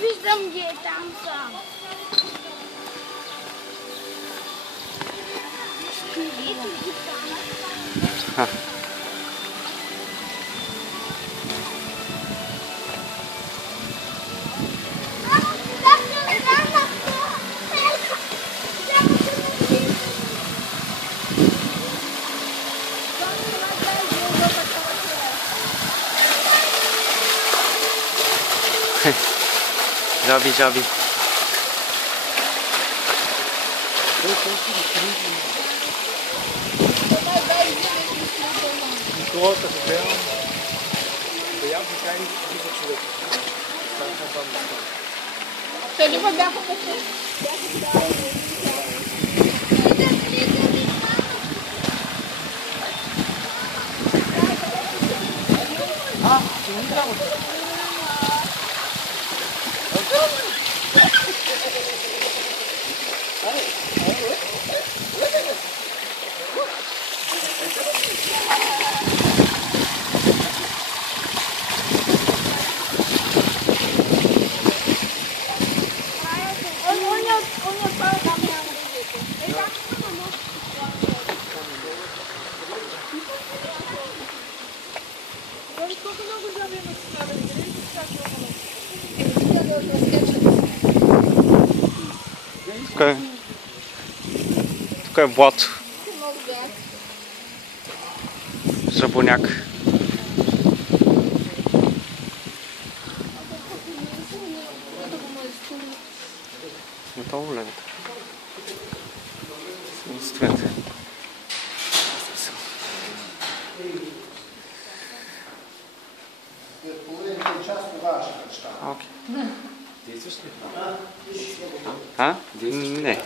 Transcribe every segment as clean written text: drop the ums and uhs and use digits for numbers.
виждам ги, там са. Ето ги там. Жаби, жаби. Те ли бяха Тук е блато. Жабоняк. Готово ли? Стоете. Окей. Действаш ли? А? Не.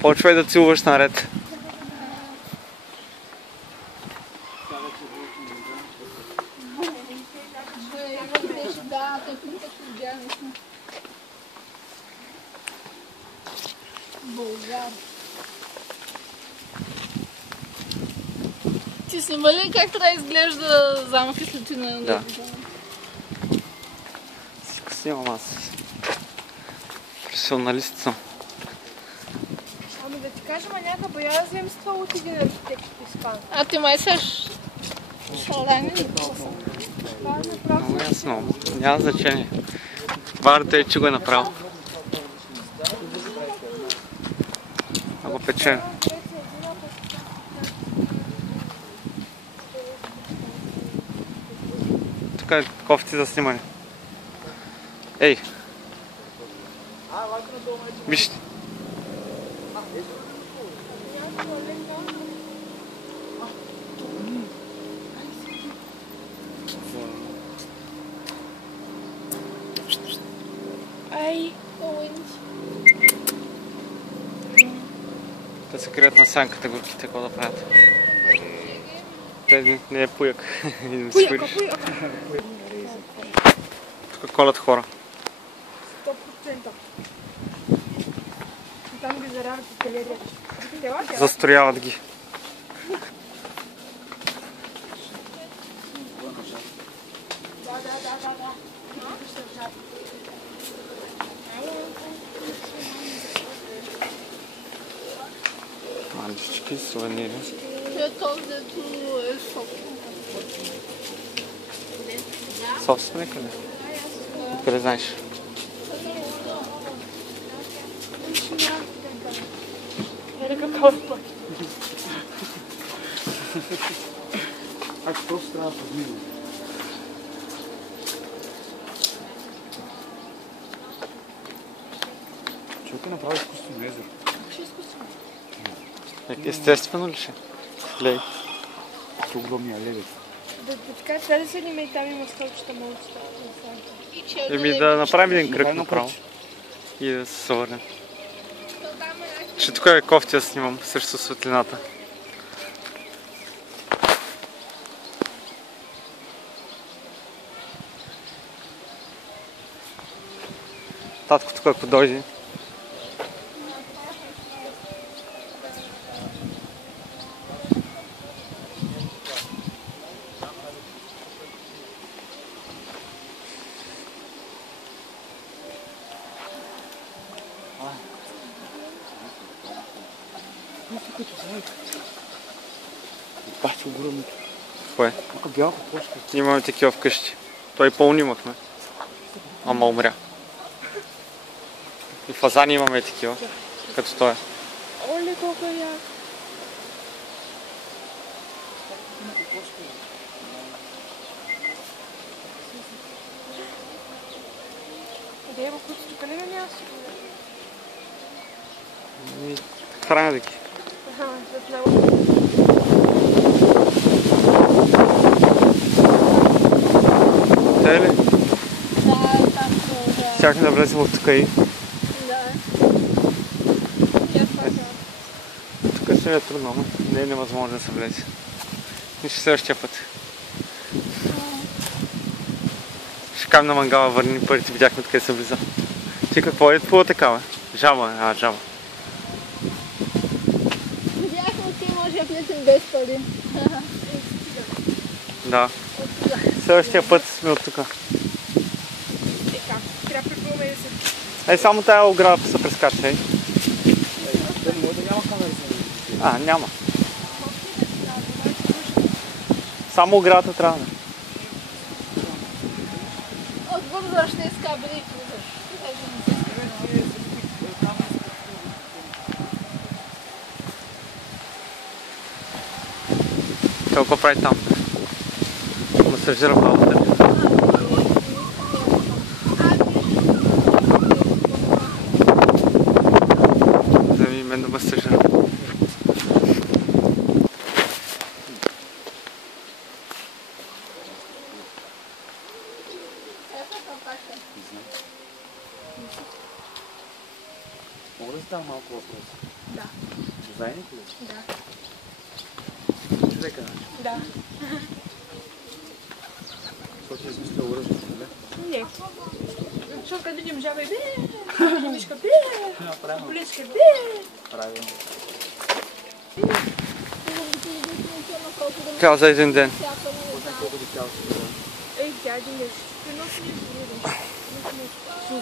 Почвай да целуваш наред. Ти снима ли как трябва да изглежда замък и светлина? Да. Всичко снимам аз. Професионалист съм. Ами да ти кажем, някакъв боя земства от един архитект в Испания. А ти май сеш шален или Много ясно. Няма значение. Важното е, че го е направил. А го пече. Тук е кофти за снимане. Ей! Вижте! Ай, Те се крият на сянката горките, какво да правят. Те не е пуяк. Пуяка! Тук колят хора. 100%. И там ги заравят артилерията. Застрояват ги. Манчички, сувенири. е този, дето е шоп. Собственик ли? Откъде знаеш? Ако просто трябва да подмина. Човек е направил изкуствено езеро. Естествено ли ще? Гледай. С огромния лебед. Да ти кажа, трябва да седим и там има стълчета много чета. Еми да направим един кръг направо. И да се съвърнем. Че тук е кофти да снимам срещу светлината. Татко тук ако дойде. като знаех. Бах, че огромно. Кое? Тук бялка кошка. Имаме такива вкъщи. Той пълни имахме. Ама умря. И фазани имаме такива. Като той. Оле, колко е як. Къде е въпрос? Тук ли на място? Храня да ги. Аха, след него. Те ли? Да, там продължава. Щяхме да влезем от тук и. Да. И аз пак. Тук ще е трудно, но не е невъзможно да се влезе. Нищо следващия път. Ще кажем на мангала, върни парите, видяхме къде се влиза. Ти какво е по такава? Жаба, жаба. Видяхме, че може да влезем без пари. Да. Следващия път сме от тук. Така, трябва припълваме да се... Ей, само тая ограда се прескача, ей. Да не може да няма камера за Няма. Само оградата трябва да. Отбързаш ще с кабели и влизаш. Какво прави там? Масажира палата. Вземи мен да масажира. Мога да задам малко въпрос? Да. Дизайнът ли? Да. Човека, Да. защото ти измисля оръжие, не? Не. Защото като видим жаба и бе, мишка бе, колечка бе. Правилно. Трябва за един ден. Колко дитя ще бъде? Ей, дяди не приноси ли видиш?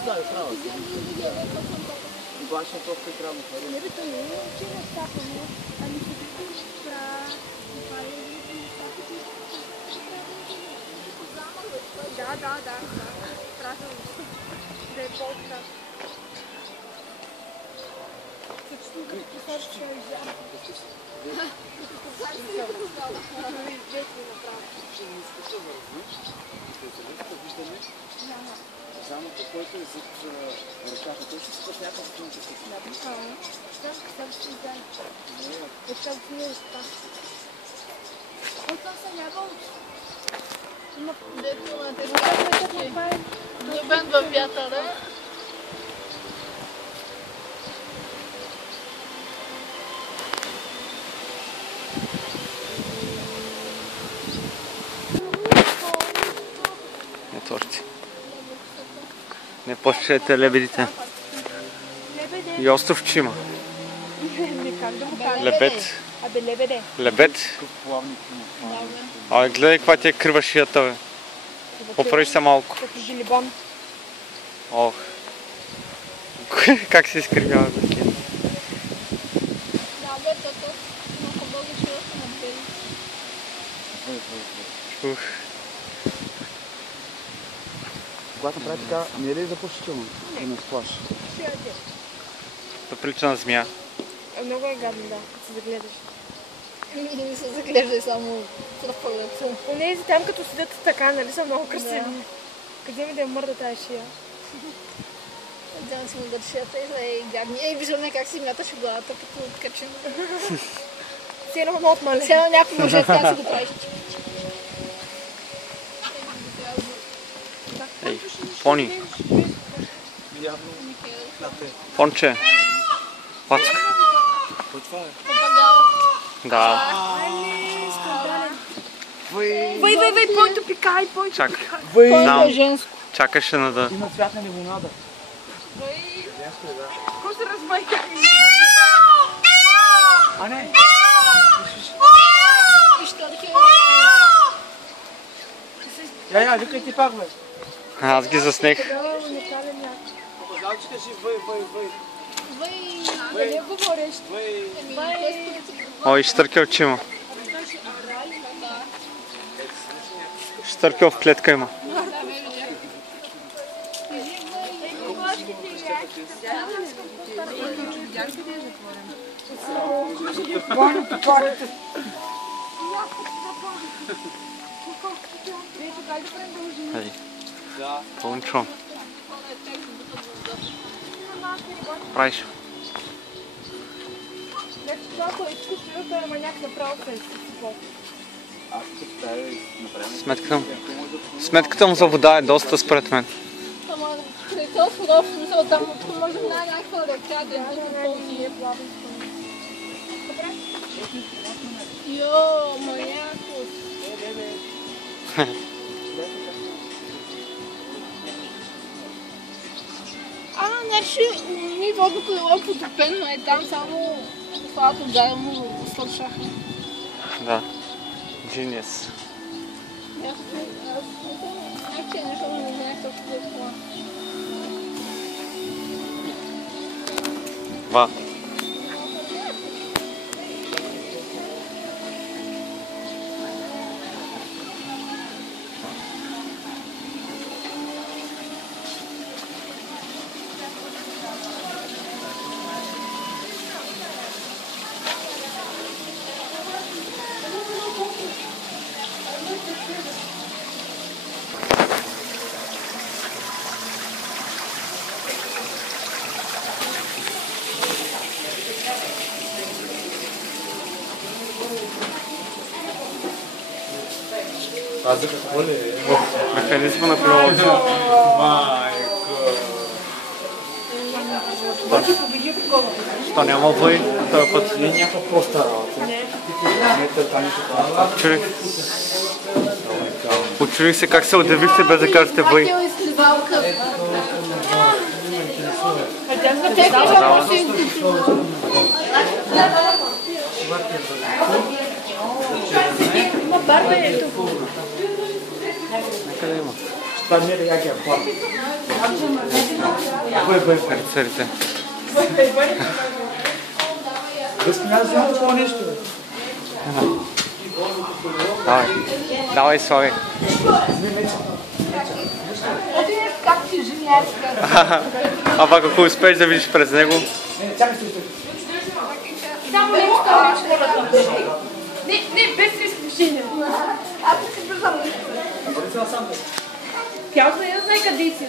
Знае, право. Башен просто трябва да бъде. Не бе, то не е, че не става, но ами ще ти спра, това е да. Правилно. Да е по-така. Съчетно като посаш, че е изява. Веки направо. Ще не искаш да вървиш, да виждаме замъка, който е зад ръката. Той ще спаш някакъв кънче. Там ще изява. Там си не изпаш. Оттам съм ябал. Дето на тези влюбен във вятъра. Не торти. Не почвайте лебедите. И островче има. Не как да му кажа. Лебед. Абе, лебеде. Лебед. Плавник има. Абе, гледай каква ти е крива шията, бе. Поправи се малко. Като жилибон. Ох. Как се изкривява, бе. Да, бе, тото. Много хубаво широко на бели. Ух. Когато прави така, не е ли запушително? Да не сплаш. Ще яде. Да прилича на змия. Много е гадно, да, като се загледаш. Не се заглеждай само в пролетта. Онези там като седят така, нали са много красиви. Къде ми да я мърда тази шия? Да си му дършията и да е гадни. Ей, виждаме как си мяташ в главата, като откачим. Си едно много отмале. Все едно някакво мъже, как си го правиш. Ей, пони. Понче. Пацка. Кой това е? Папагал. Да. Въй! Въй, пойто пикай, пойто Чакай. пикай. Въй! Той е женско. Чакаше на да... Има цвят на лимонада. Какво се разбайка? А не! Виж този Я, викай ти пак, бе. Аз ги заснех. Да, уникален някак. Папагалчика ще въй. Да не говориш. Ой, щъркел че има. Щъркел в клетка има. Ей, пълнчо. Правиш. Сметката му за вода е доста според мен. При толкова много смисъл, там може да минае някаква река, да е пълни. Йо, маяко. Значи ми водното било потопено, е там само това тогава му свършаха. Да. Genius. Някакви неща не знаех точно за това. Ва. Това за какво ли е? Механизма на приложение. Що няма вой този път? Не, някаква проста работа. Учурих се как се удивихте без да кажете вой. Тя изливалка. Те кажа, може да изливалка. Има барба е тук. Къде има? Това не е реакция хора. Рицарите. Искам да взема такова нещо. Давай. Давай, слагай. Как ти женярска? А пак ако успееш да видиш през него. Само нещо не, без изключение. Аз си бързам. Тя не знае къде си.